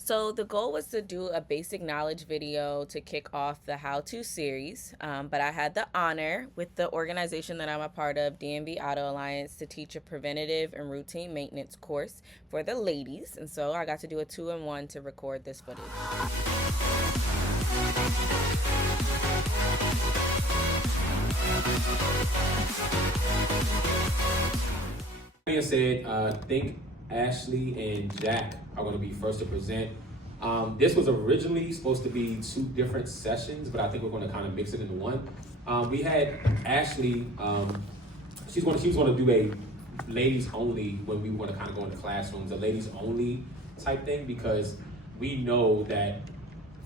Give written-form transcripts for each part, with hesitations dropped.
So the goal was to do a basic knowledge video to kick off the how-to series, but I had the honor with the organization that I'm a part of, DMV Auto Alliance, to teach a preventative and routine maintenance course for the ladies, and so I got to do a 2-in-1 to record this footage. Being said, I think Ashley and Jack are going to be first to present. This was originally supposed to be 2 different sessions, but I think we're going to kind of mix it into one. We had Ashley, she was going to do a ladies only when we want to kind of go into classrooms, a ladies only type thing, because we know that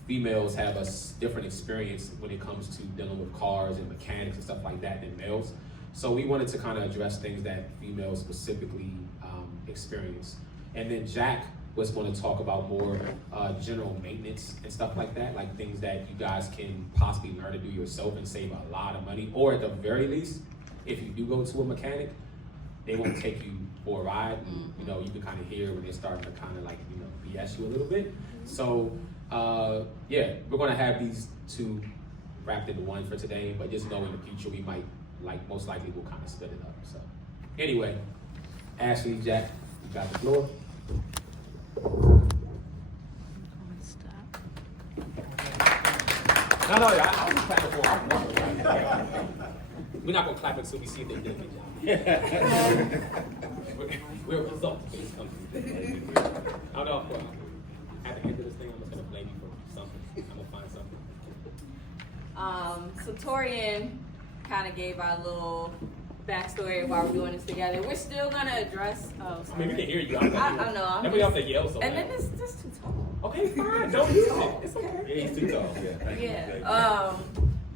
females have a different experience when it comes to dealing with cars and mechanics and stuff like that than males. So we wanted to kind of address things that females specifically experience. And then Jack was going to talk about more general maintenance and stuff like that, like things that you guys can possibly learn to do yourself and save a lot of money. Or at the very least, if you do go to a mechanic, they won't take you for a ride. And, you know, you can kind of hear when they're starting to kind of like, you know, BS you a little bit. So yeah, we're going to have these 2 wrapped into one for today, but just know in the future we might, like most likely we'll kind of split it up. So anyway, Ashley, Jack, you got the floor. No, I was clapping for her. We're not gonna clap until we see if they did a good job. We're result-based company. I don't know. At the end of this thing, I'm just gonna blame you for something. I'm gonna find something. So Torian kind of gave our little backstory of why we're doing this together. We're still gonna address. Oh, sorry. I mean, we can hear you. I know. Then we have to yell so and loud. then it's just too tall. Okay, fine. Don't use it. It's okay. Yeah, he's too tall. Yeah.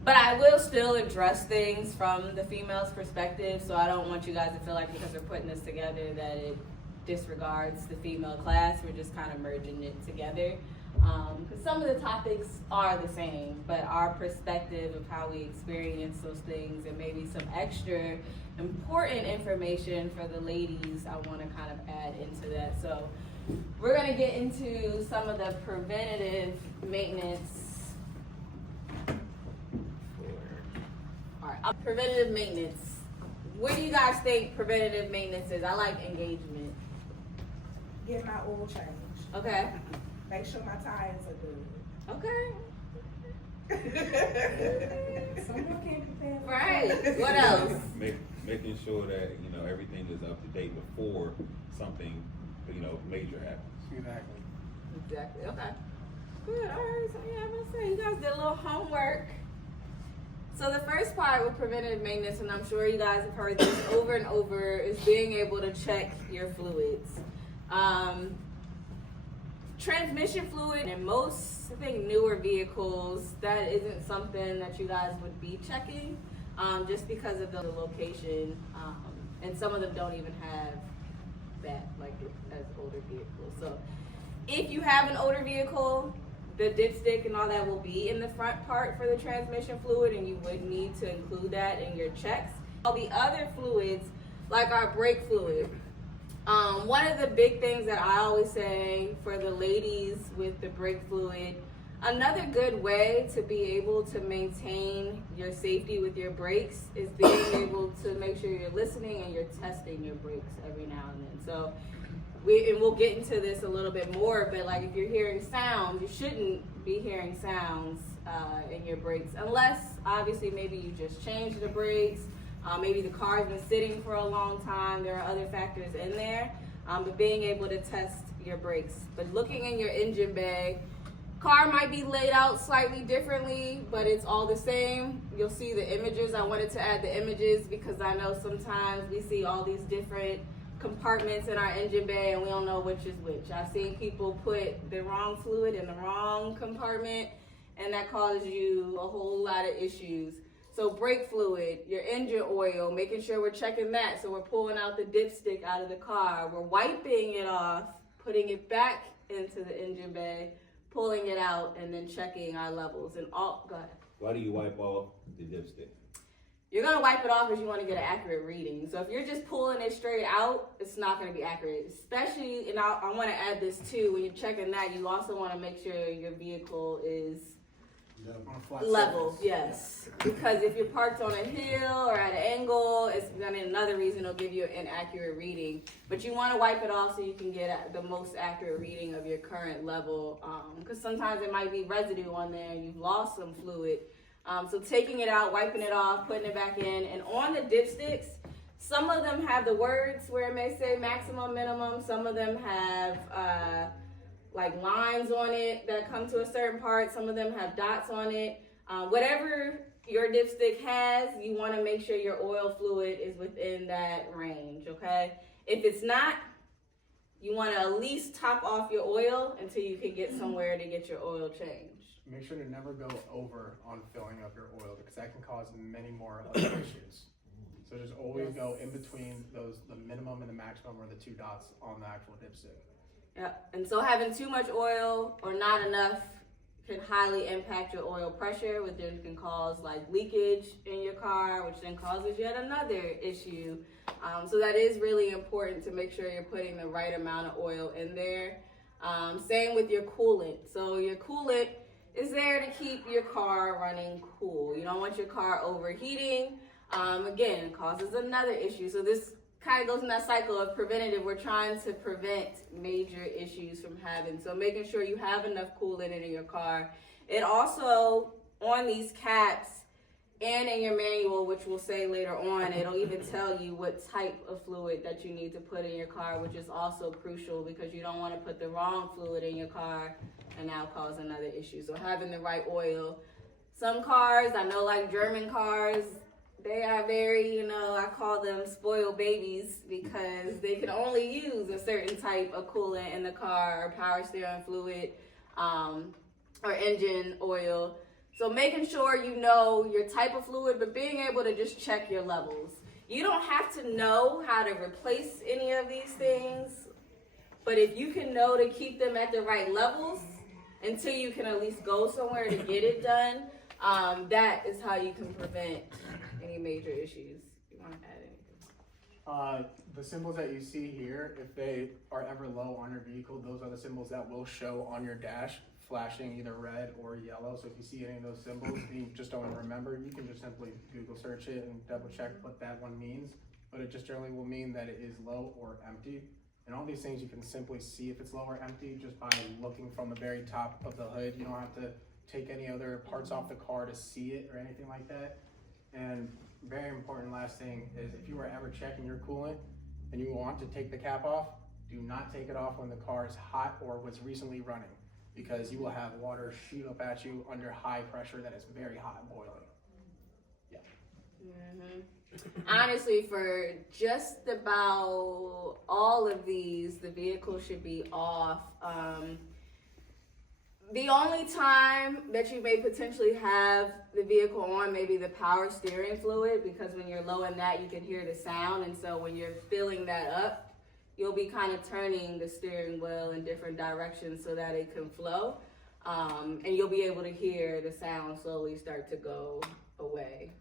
But I will still address things from the female's perspective, so I don't want you guys to feel like because we're putting this together that it disregards the female class. We're just kind of merging it together. Because some of the topics are the same, but our perspective of how we experience those things and maybe some extra important information for the ladies, I want to kind of add into that. So we're going to get into some of the preventative maintenance. All right, preventative maintenance. What do you guys think preventative maintenance is? I like engagement. Get my oil changed. Okay. Make sure my tires are good. Okay. Someone can't compare. Right. What else? Making sure that, you know, everything is up to date before something, you know, major happens. Exactly. Okay. Good. All right. So yeah, I'm gonna say you guys did a little homework. So the first part with preventative maintenance, and I'm sure you guys have heard this over and over, is being able to check your fluids. Transmission fluid in most, I think, newer vehicles, that isn't something that you guys would be checking, just because of the location, and some of them don't even have that, like as older vehicles. So if you have an older vehicle, the dipstick and all that will be in the front part for the transmission fluid, and you would need to include that in your checks. All the other fluids, like our brake fluid, one of the big things that I always say for the ladies with the brake fluid, another good way to be able to maintain your safety with your brakes is being able to make sure you're listening and you're testing your brakes every now and then. So we'll get into this a little bit more, but like if you're hearing sounds, you shouldn't be hearing sounds in your brakes, unless obviously maybe you just changed the brakes. Maybe the car's been sitting for a long time. There are other factors in there, but being able to test your brakes. But looking in your engine bay, car might be laid out slightly differently, but it's all the same. You'll see the images. I wanted to add the images because I know sometimes we see all these different compartments in our engine bay and we don't know which is which. I've seen people put the wrong fluid in the wrong compartment, and that causes you a whole lot of issues. So brake fluid, your engine oil, making sure we're checking that. So we're pulling out the dipstick out of the car. We're wiping it off, putting it back into the engine bay, pulling it out, and then checking our levels. And all, go ahead. Why do you wipe off the dipstick? you're gonna wipe it off because you want to get an accurate reading. So if you're just pulling it straight out, it's not gonna be accurate. Especially, and I want to add this too, when you're checking that, you also want to make sure your vehicle is level, yes. Because if you're parked on a hill or at an angle, it's another reason it'll give you an inaccurate reading. But you want to wipe it off so you can get the most accurate reading of your current level. Because sometimes there might be residue on there and you've lost some fluid. So taking it out, wiping it off, putting it back in, and on the dipsticks, some of them have the words where it may say maximum, minimum. Some of them have like lines on it that come to a certain part. Some of them have dots on it. Whatever your dipstick has, you want to make sure your oil fluid is within that range, okay? If it's not, you want to at least top off your oil until you can get somewhere to get your oil changed. Make sure to never go over on filling up your oil because that can cause many more other issues. So just always go in between the minimum and the maximum, or the two dots on the actual dipstick. Yeah, and so having too much oil or not enough can highly impact your oil pressure, which then can cause like leakage in your car, which then causes yet another issue. So that is really important to make sure you're putting the right amount of oil in there. Same with your coolant. So your coolant is there to keep your car running cool. You don't want your car overheating. Again, it causes another issue. So this kind of goes in that cycle of preventative. We're trying to prevent major issues from having. So making sure you have enough coolant in your car. It also, on these caps and in your manual, which we'll say later on, it'll even tell you what type of fluid that you need to put in your car, which is also crucial because you don't want to put the wrong fluid in your car and now cause another issue. So having the right oil. Some cars, I know like German cars, they are very, I call them spoiled babies because they can only use a certain type of coolant in the car or power steering fluid or engine oil. So making sure you know your type of fluid, but being able to just check your levels. You don't have to know how to replace any of these things, but if you can know to keep them at the right levels until you can at least go somewhere to get it done, that is how you can prevent any major issues. You want to add anything? The symbols that you see here, if they are ever low on your vehicle, those are the symbols that will show on your dash, flashing either red or yellow. So if you see any of those symbols and you just don't remember, you can just simply Google search it and double check what that one means. But it just generally will mean that it is low or empty. And all these things you can simply see if it's low or empty just by looking from the very top of the hood. You don't have to take any other parts off the car to see it or anything like that. And very important last thing is if you are ever checking your coolant and you want to take the cap off, do not take it off when the car is hot or was recently running, because you will have water shoot up at you under high pressure that is very hot and boiling. Yeah. Honestly, for just about all of these, the vehicle should be off. The only time that you may potentially have the vehicle on may be the power steering fluid, because when you're low in that, you can hear the sound. And so when you're filling that up, you'll be kind of turning the steering wheel in different directions so that it can flow. And you'll be able to hear the sound slowly start to go away.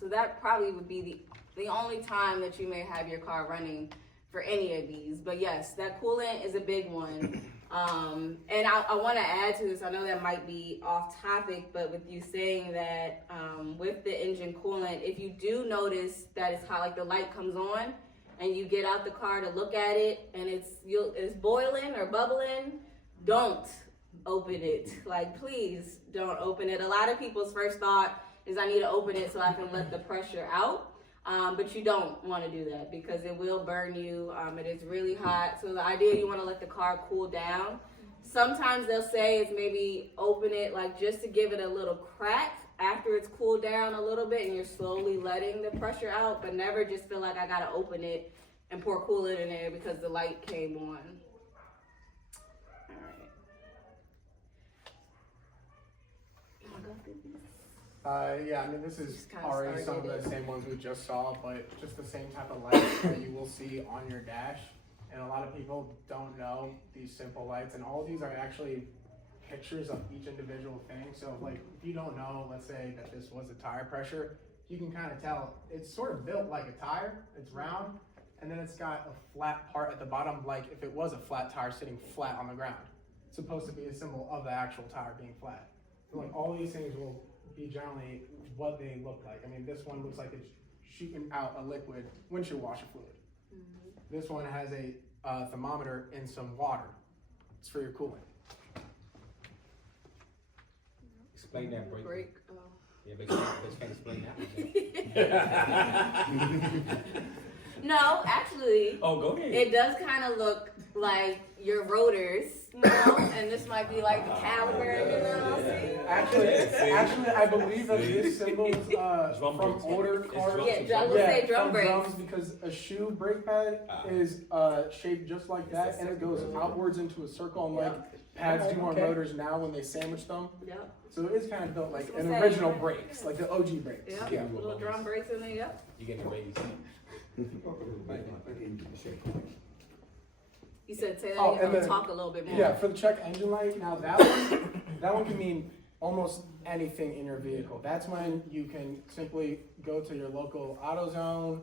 So that probably would be the only time that you may have your car running for any of these. But yes, that coolant is a big one. And I want to add to this, I know that might be off topic, but with you saying that with the engine coolant, if you do notice that it's hot, like the light comes on and you get out the car to look at it and it's boiling or bubbling, don't open it. Like, please don't open it. A lot of people's first thought is I need to open it so I can let the pressure out. But you don't want to do that because it will burn you. It is really hot. So the idea, you want to let the car cool down. Sometimes they'll say it's maybe open it like just to give it a little crack after it's cooled down a little bit and you're slowly letting the pressure out, but never just feel like I got to open it and pour coolant in there because the light came on. All right. You want to go through these? Yeah, I mean, this is Just kinda already some of started the same ones we just saw, but just the same type of lights that you will see on your dash. And a lot of people don't know these simple lights, and all of these are actually pictures of each individual thing. So like, if you don't know, let's say that this was a tire pressure, you can kind of tell it's sort of built like a tire. It's round, and then it's got a flat part at the bottom, like if it was a flat tire sitting flat on the ground. It's supposed to be a symbol of the actual tire being flat. So like all these things will be generally what they look like. I mean, this one looks like it's shooting out a liquid windshield washer fluid. This one has a thermometer and some water. It's for your cooling. Explain that break. Break. Oh. Yeah, but you can't explain that one. No, actually, Oh, go ahead. it does kind of look like your rotors, you know, and this might be like the caliber, you know. See? Actually, I believe that this symbol is Drum from brakes. older It's cars. drum- Yeah, drum, we'll say drum from brakes. drums, because a shoe brake pad is shaped just like that, and it goes outwards into a circle, and like pads do on rotors now when they sandwich them. Yep. So it is kind of built like That's an what I'm original saying. brakes, like the OG brakes. Yep. Yeah. Little drum brakes in there. Yep. You get the baby seat. You said say that Oh, again. and then- Talk a little bit more. Yeah, for the check engine light, now that one can mean almost anything in your vehicle. That's when you can simply go to your local AutoZone,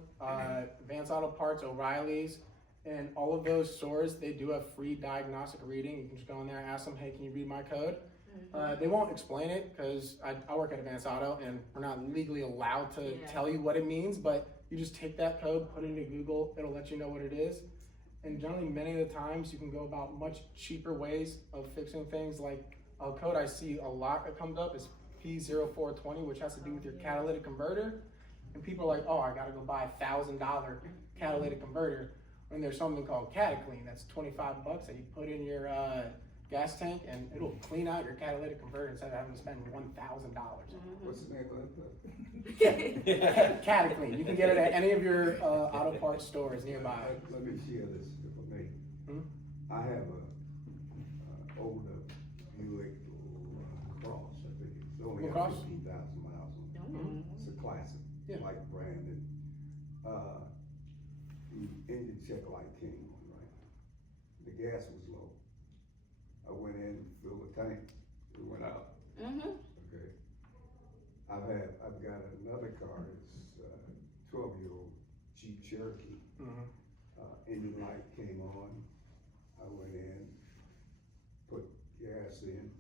Advanced Auto Parts, O'Reilly's, and all of those stores, they do a free diagnostic reading. You can just go in there and ask them, hey, can you read my code? They won't explain it because I work at Advanced Auto and we're not legally allowed to tell you what it means, but you just take that code, put it into Google, it'll let you know what it is. And generally, many of the times, you can go about much cheaper ways of fixing things. Like a code I see a lot that comes up is P0420, which has to do with your catalytic converter. And people are like, oh, I gotta go buy a $1,000 catalytic converter. When there's something called CataClean, that's $25 that you put in your gas tank, and it'll clean out your catalytic converter instead of having to spend $1,000. What's the name of that? CataClean. You can get it at any of your auto parts stores nearby. Let me share this if I may. I have a older Buick Cross, I think. It's only got Cross? 15,000 miles on it. It's a classic, Yeah. like branded. The engine check light came on, right? The gas was low. I went in, filled the tank, it went out. Okay. I've got another car, it's a 12-year-old Jeep Cherokee. Engine light came on, I went in, put gas in,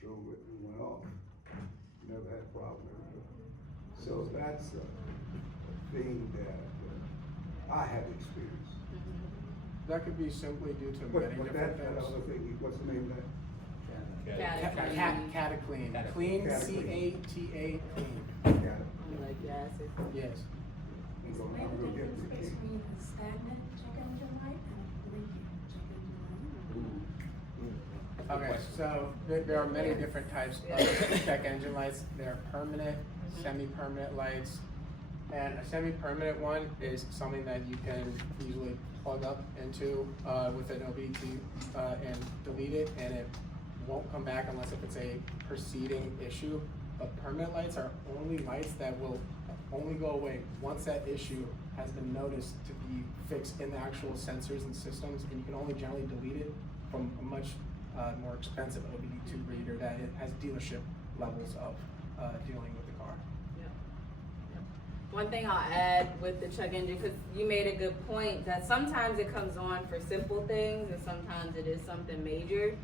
drove it and went off. Never had a problem with it. So that's a thing that I have experienced. That could be simply due to But many that different other things. thing, what's the name of that? CataClean. Clean, CataClean. C-A-T-A, clean. Got it. Like yes. Yes. I'm gonna get the Space Marine is stagnant check engine light and leaking check engine light. Okay, so there are many different types of check engine lights. There are permanent, semi-permanent lights. And a semi-permanent one is something that you can easily plug up into with an OBD and delete it, and it won't come back unless if it's a preceding issue. But permanent lights are only lights that will only go away once that issue has been noticed to be fixed in the actual sensors and systems, and you can only generally delete it from a much more expensive OBD2 reader that it has dealership levels of dealing with the car. One thing I'll add with the check engine, because you made a good point, that sometimes it comes on for simple things and sometimes it is something major.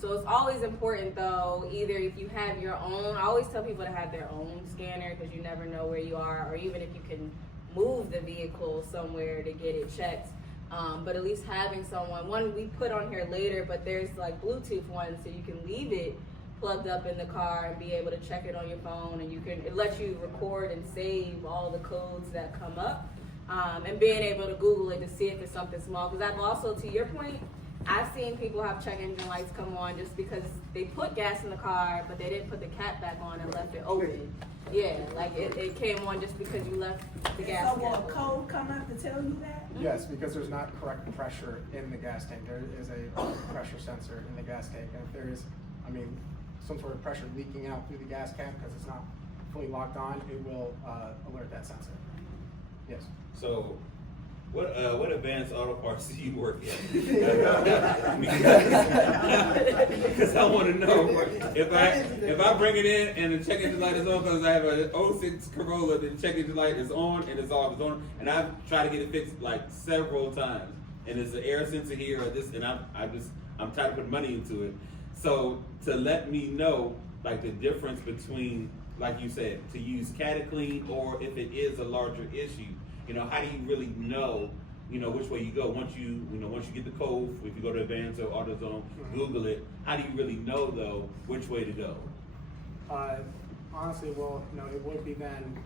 So it's always important though, either if you have your own, I always tell people to have their own scanner because you never know where you are, or even if you can move the vehicle somewhere to get it checked. But at least having someone, one we put on here later, but there's like Bluetooth ones so you can leave it plugged up in the car and be able to check it on your phone, and it lets you record and save all the codes that come up, and being able to Google it to see if it's something small. Because I've also, to your point, I've seen people have check engine lights come on just because they put gas in the car, but they didn't put the cap back on and left it open. Yeah, like it came on just because you left the gas So will cap a on. code come up to tell you that? Yes, because there's not correct pressure in the gas tank. There is a pressure sensor in the gas tank, and if there is, some sort of pressure leaking out through the gas cap because it's not fully locked on, it will alert that sensor. Yes. So, what advanced auto parts do you work in? Because I want to know if I bring it in and the check engine light is on because I have an '06 Corolla, the check engine light is on and it's off, it's on, and I've tried to get it fixed like several times, and it's an air sensor here or this, and I'm trying to put money into it. So to let me know like the difference between, like you said, to use CataClean or if it is a larger issue, how do you really know? Which way you go once you get the code. If you go to Advanced or AutoZone, Google it. How do you really know though which way to go? Honestly, well, it would be then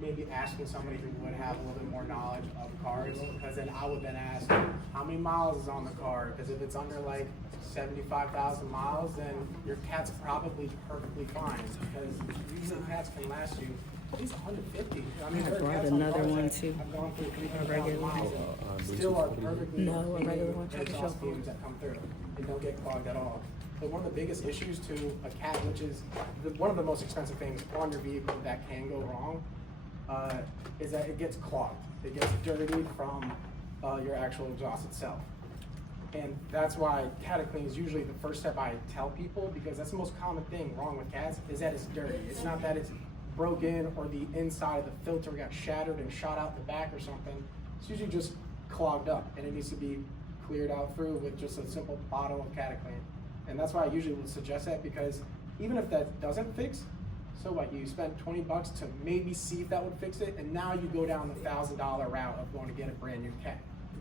maybe asking somebody who would have a little bit more knowledge of cars, because then I would then ask how many miles is on the car. Because if it's under like 75,000 miles, then your cat's probably perfectly fine. Because usually cats can last you at least 150. I mean, there are cats on another cars one that too. have gone through 300,000 miles and still are perfectly No, a regular one. Try to show exhaust fumes that come through and don't get clogged at all. But one of the biggest issues to a cat, which is one of the most expensive things on your vehicle that can go wrong, is that it gets clogged. It gets dirtied from your actual exhaust itself. And that's why CataClean is usually the first step I tell people, because that's the most common thing wrong with cats, is that it's dirty. It's not that it's broken or the inside of the filter got shattered and shot out the back or something. It's usually just clogged up, and it needs to be cleared out through with just a simple bottle of CataClean. And that's why I usually would suggest that, because even if that doesn't fix, so what? You spent $20 to maybe see if that would fix it, and now you go down the $1,000 route of going to get a brand new cat.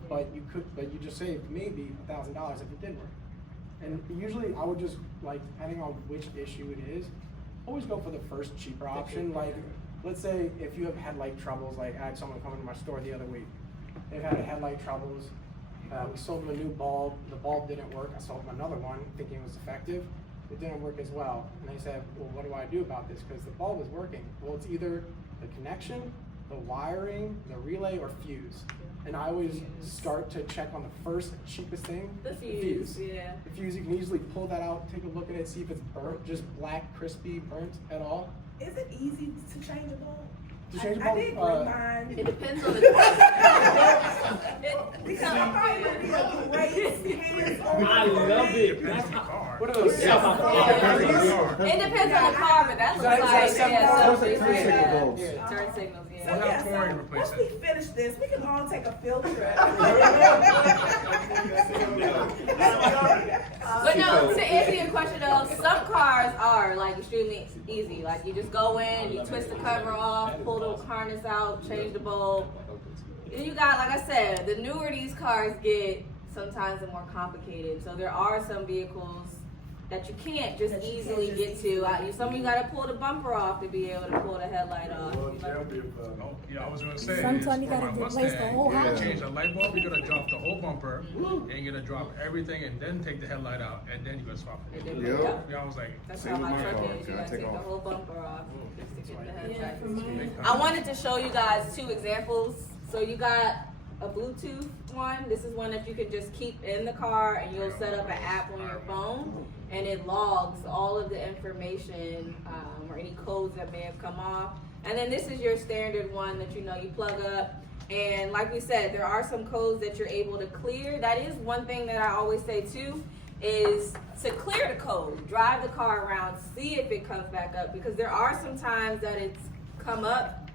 But you just saved maybe $1,000 if it did work. And usually I would just, like, depending on which issue it is, always go for the first cheaper option. Like, let's say if you have headlight troubles, like I had someone come into my store the other week. They've had headlight troubles. We sold them a new bulb. The bulb didn't work. I sold them another one thinking it was effective. It didn't work as well. And they said, well, what do I do about this? Because the bulb is working. Well, it's either the connection, the wiring, the relay, or fuse. And I always start to check on the first cheapest thing. The fuse, yeah. The fuse, you can easily pull that out, take a look at it, see if it's burnt, just black, crispy, burnt at all. Is it easy to change a bulb? To change a I bulb, did bring mine. It depends on the Because I'm probably gonna be a great hands-on. I love it. What are those? It depends on the car, but that looks like turn signals, So yeah. yeah, so once we finish this, we can all take a field trip. But no, to answer your question though, some cars are like extremely easy. Like you just go in, you twist the cover off, pull the harness out, change the bulb. Then you got, like I said, the newer these cars get, sometimes they're more complicated. So there are some vehicles that you can't just easily get to. Some of you gotta pull the bumper off to be able to pull the headlight off. I was gonna say, Sometimes you for gotta my replace the Mustang, whole you gotta house. change the light bulb, you're gonna drop the whole bumper, and you're gonna drop everything, and then take the headlight out, and then you're gonna swap it. Yeah, I was like, That's same how with my my truck car. is. You gotta take the whole bumper off just to get the headlight. Yeah, I wanted to show you guys two examples. So you got a Bluetooth one. This is one that you can just keep in the car, and you'll set up an app on your phone, and it logs all of the information or any codes that may have come off. And then this is your standard one that you plug up. And like we said, there are some codes that you're able to clear. That is one thing that I always say too, is to clear the code, drive the car around, see if it comes back up, because there are some times that it's come up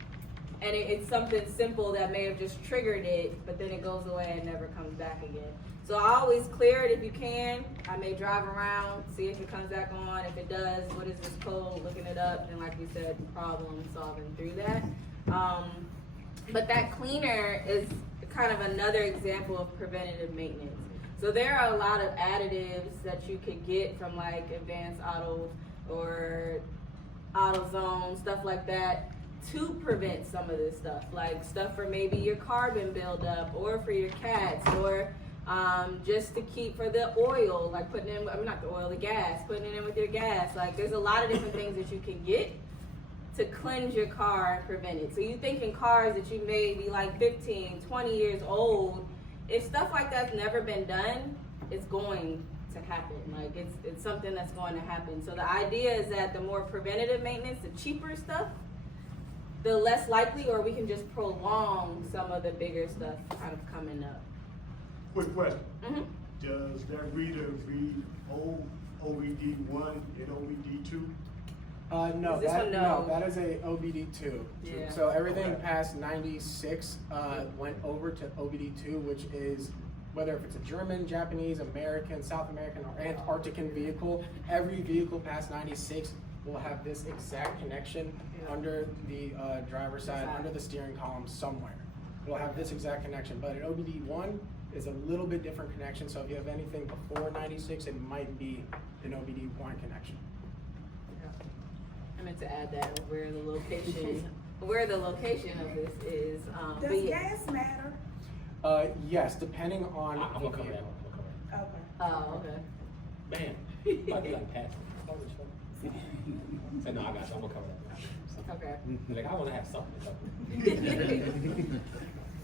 and it's something simple that may have just triggered it, but then it goes away and never comes back again. So I always clear it if you can. I may drive around, see if it comes back on. If it does, what is this code? Looking it up, and like we said, problem solving through that. But that cleaner is kind of another example of preventative maintenance. So there are a lot of additives that you could get from like Advanced Auto or AutoZone, stuff like that, to prevent some of this stuff, like stuff for maybe your carbon buildup or for your cats, or just to keep for the oil, like putting in, not the oil, the gas, putting it in with your gas. Like there's a lot of different things that you can get to cleanse your car and prevent it. So you think in cars that you may be like 15, 20 years old, if stuff like that's never been done, it's going to happen. Like it's something that's going to happen. So the idea is that the more preventative maintenance, the cheaper stuff, the less likely, or we can just prolong some of the bigger stuff kind of coming up. Quick question. Mm-hmm. Does that reader read old OBD1 and OBD2? No, Is this one no? that is a OBD2. Yeah. So everything Okay. past 96 went over to OBD2, which is whether if it's a German, Japanese, American, South American, or Antarctican vehicle, every vehicle past 96 will have this exact connection under the driver's side, under the steering column somewhere. It'll have this exact connection, but an OBD1 is a little bit different connection. So if you have anything before 96, it might be an OBD1 connection. I meant to add that where the location of this is. Does But yeah. gas matter? Yes, depending on I'm the gonna cover that vehicle. one. Okay. Oh, okay. Man, might be like passing. Say no, I got you. I'm gonna cover that. Okay. Like I want to have something.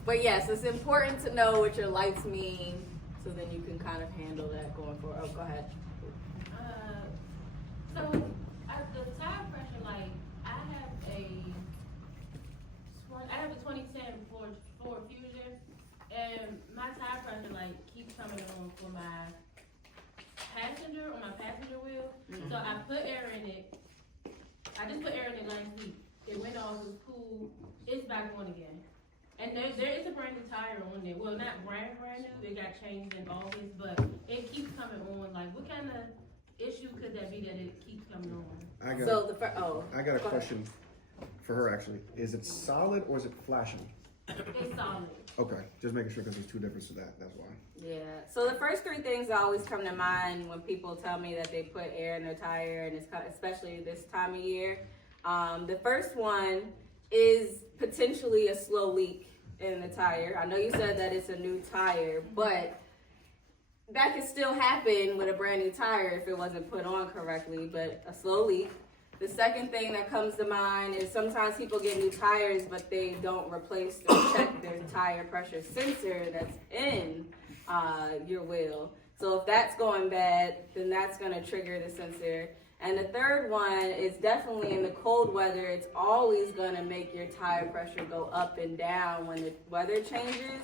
But yes, it's important to know what your lights mean, so then you can kind of handle that going forward. Oh, go ahead. So the tire pressure, like I have a 2010 Ford Fusion, and my tire pressure like keeps coming on for my passenger wheel. Mm-hmm. So I put air in it. I just put air in it last week. It went off. It was cool. It's back on again. And there is a brand new tire on there. Well, not brand new. It got changed in August, but it keeps coming on. Like, what kind of issue could that be that it keeps coming on? I got, So I got a go ahead. question for her actually. Is it solid or is it flashing? It's solid. Okay, just making sure because there's two differences to that. That's why. Yeah. So the first three things that always come to mind when people tell me that they put air in their tire, and it's especially this time of year. The first one is potentially a slow leak in the tire. I know you said that it's a new tire, but that could still happen with a brand new tire if it wasn't put on correctly, but a slow leak. The second thing that comes to mind is sometimes people get new tires, but they don't replace or check their tire pressure sensor that's in your wheel. So if that's going bad, then that's going to trigger the sensor. And the third one is definitely in the cold weather, it's always going to make your tire pressure go up and down when the weather changes.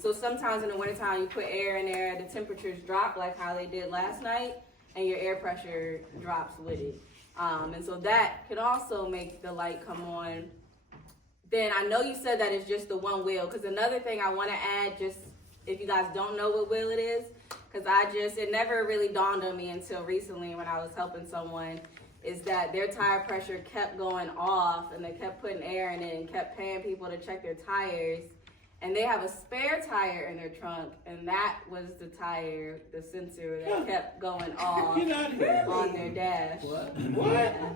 So sometimes in the wintertime, you put air in there, the temperatures drop like how they did last night, and your air pressure drops with it. And so that could also make the light come on. Then I know you said that it's just the one wheel, because another thing I want to add, just if you guys don't know what wheel it is, because it never really dawned on me until recently when I was helping someone, is that their tire pressure kept going off and they kept putting air in it and kept paying people to check their tires. And they have a spare tire in their trunk, and that was the tire, the sensor that kept going off on their dash. What? Yeah.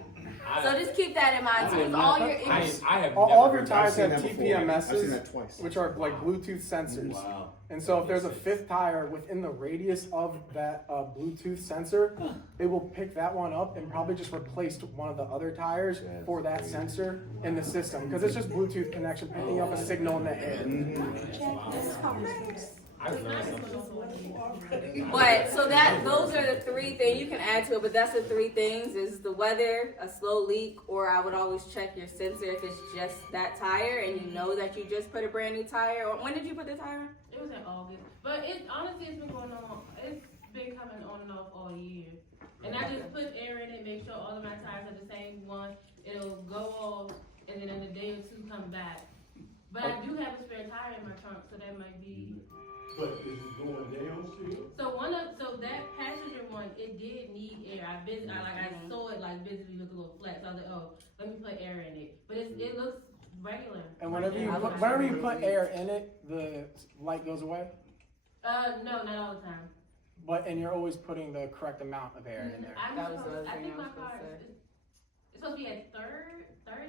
So just keep that in mind too. All your All of your tires seen have that before. I've seen that TPMSs, twice. which are like Bluetooth sensors. Wow. And so if there's a fifth tire within the radius of that Bluetooth sensor, it will pick that one up and probably just replace one of the other tires for that sensor in the system. Because it's just Bluetooth connection picking up a signal in the air. But so those are the three things you can add to it, but that's the three things is the weather, a slow leak, or I would always check your sensor if it's just that tire and you know that you just put a brand new tire. Or when did you put the tire? It was in August, but honestly it's been going on. It's been coming on and off all year. And I just put air in it, make sure all of my tires are the same one. It'll go off, and then in a day or two come back. But I do have a spare tire in my trunk, so that might be. But is it going down still? So that passenger one, it did need air. I saw it like visibly look a little flat. So I was like, oh, let me put air in it. But it looks regular. And whenever you put air in it, the light goes away. No, not all the time. And you're always putting the correct amount of air in there. That was the other I thing think I my was gonna car say. it's supposed to be at 30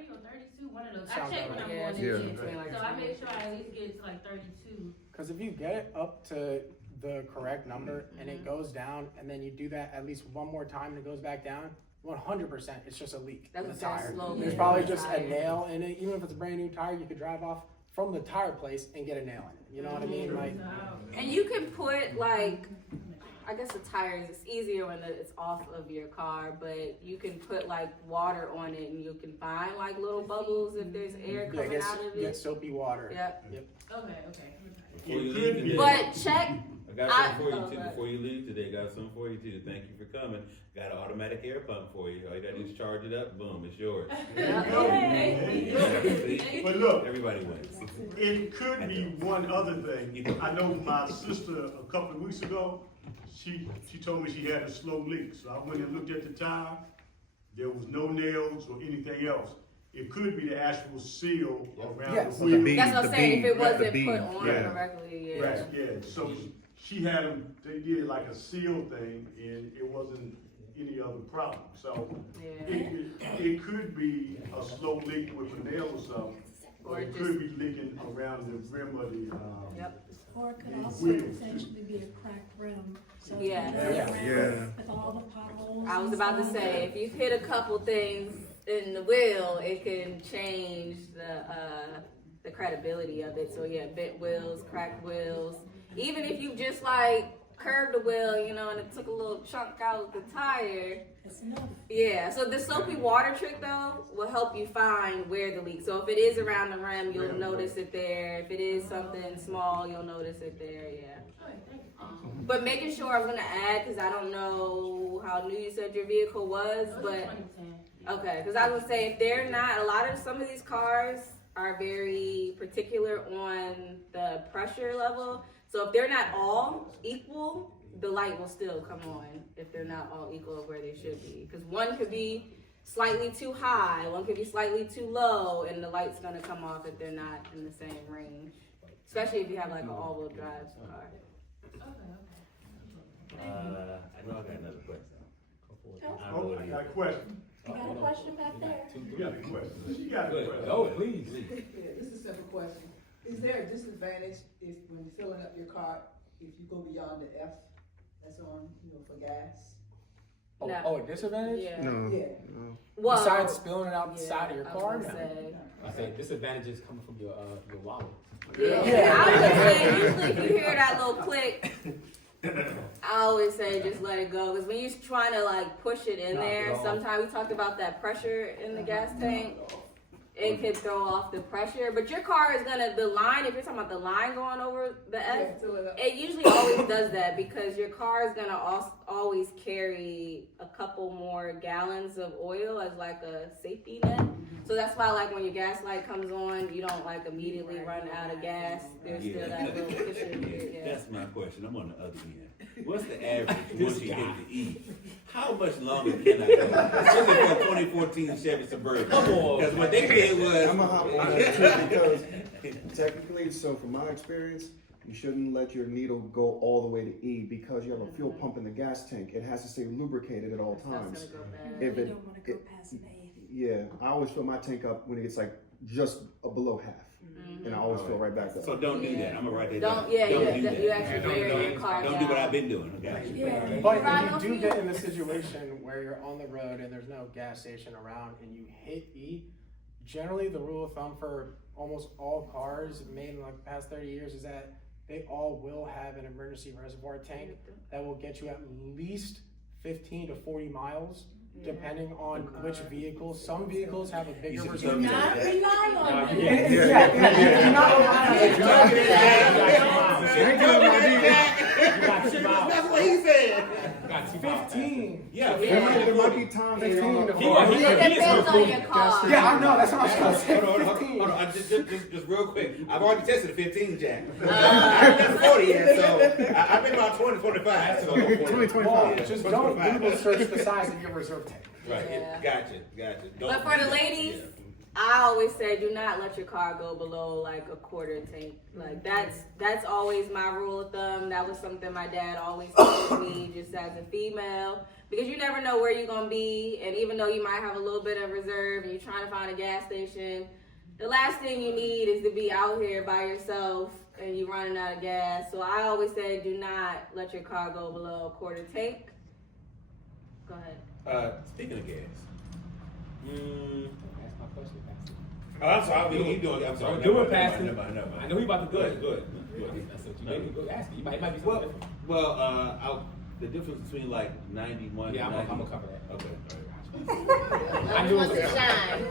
or 32, one of those. Sounds I check when about I'm right. going Yeah, in. between like So I make sure I at least get it to like 32. Because if you get it up to the correct number and it goes down, and then you do that at least one more time and it goes back down, 100% it's just a leak in the That's that tire. slow There's leak probably in the just a tire. nail in it. Even if it's a brand new tire, you could drive off from the tire place and get a nail in it. You know what I mean? Like, And you can put like, I guess the tires, it's easier when it's off of your car, but you can put like water on it and you can find like little bubbles if there's air yeah, coming out of get it. soapy water. Yep. Okay. It could be. But check got something for you too. Before you leave today, got something for you too. Thank you for coming. Got an automatic air pump for you. All you gotta do is charge it up. Boom, it's yours. But look, Everybody wins. it could be one other thing. I know my sister a couple of weeks ago, she told me she had a slow leak. So I went and looked at the tire. There was no nails or anything else. It could be the actual seal around the wheel. That's what I'm saying. If it wasn't bead. put on Yeah. correctly, yeah. Right, yeah, so she had them, they did like a seal thing, and it wasn't any other problem, so it could be a slow leak with a nail or something, or it could be leaking around the rim of the, Or it could also potentially be a cracked rim. So Yeah. with all the potholes. I was and about to stuff. say, if you've hit a couple things in the wheel, it can change the credibility of it. So yeah, bent wheels, cracked wheels. Even if you just like curved the wheel, you know, and it took a little chunk out of the tire. It's enough. Yeah, so the soapy water trick though will help you find where the leak. So if it is around the rim, you'll notice it there. If it is something small, you'll notice it there, yeah. But making sure, I was gonna add, because I don't know how new you said your vehicle was, but okay, because I was gonna say, if they're not, some of these cars are very particular on the pressure level. So if they're not all equal, the light will still come on if they're not all equal of where they should be. Because one could be slightly too high, one could be slightly too low, and the light's gonna come off if they're not in the same range. Especially if you have like an all-wheel drive car. I know I got another question. oh, I got a question. You got a question back there? You got a question. She got a question. Oh, please. Yeah, this is a simple question. Is there a disadvantage if when you're filling up your car, if you go beyond the F that's on, for gas? No. A disadvantage? Yeah. No. Yeah. Well, Besides spilling it out the yeah, side of your I car? was No. gonna say. I say disadvantages coming from your wallet. Yeah, I was gonna say, usually if you hear that little click, I always say just let it go. Because when you're trying to like push it in there, sometimes we talked about that pressure in the gas tank. It could throw off the pressure. But your car is gonna, the line, if you're talking about the line going over the F, it usually always does that because your car is gonna always carry a couple more gallons of oil as like a safety net. So that's why like when your gas light comes on, you don't like immediately run out of gas. There's still that little cushion here. Yeah. That's my question. I'm on the other end. What's the average once you hit the E? How much longer can I go? Especially for a 2014 Chevy Suburban. Come on. Because what they did was... I'm gonna hop on that too because technically, so from my experience, you shouldn't let your needle go all the way to E because you have a fuel pump in the gas tank. It has to stay lubricated at all times. That's gonna go bad. If You it, don't want to go past an 80. yeah, I always fill my tank up when it gets like just below half, and I always fill right back up. So don't do that. I'm going to write that Don't, down. yeah, Don't yeah, do you that. actually wear your car Don't do what I've been doing. Okay? Yeah. But Right, if you do okay. get in a situation where you're on the road and there's no gas station around and you hit E, generally the rule of thumb for almost all cars made in like the past 30 years is that they all will have an emergency reservoir tank that will get you at least 15 to 40 miles. Depending on which vehicle. Some vehicles have a bigger reserve tank. Not rely on it. Yeah. Not rely on it. That's what he said. 15. Yeah, There might be times 15 to It depends on your car. Yeah, I know. That's what I was trying to say. Hold on. Just real quick. I've already tested the 15, Jack. I haven't done 40 yet, so I've been about 20, 25. So 2025. Just don't Google search the size of your reserve tank. Right. Yeah. Gotcha. But for the ladies, I always say do not let your car go below like a quarter tank. Like that's always my rule of thumb. That was something my dad always told me just as a female. Because you never know where you're gonna be, and even though you might have a little bit of reserve and you're trying to find a gas station, the last thing you need is to be out here by yourself and you're running out of gas. So I always say do not let your car go below a quarter tank. Go ahead. Speaking of gas. That's my question, Pastor. Oh, I'm sorry. I'm sorry. I'm doing Pastor. Never mind. I know he about to do it. Good. That's what you made me go ask you. It might be something Well, different. the difference between like 91 Yeah, and I'm 90. gonna cover that. Okay. I knew it was He wants to shine.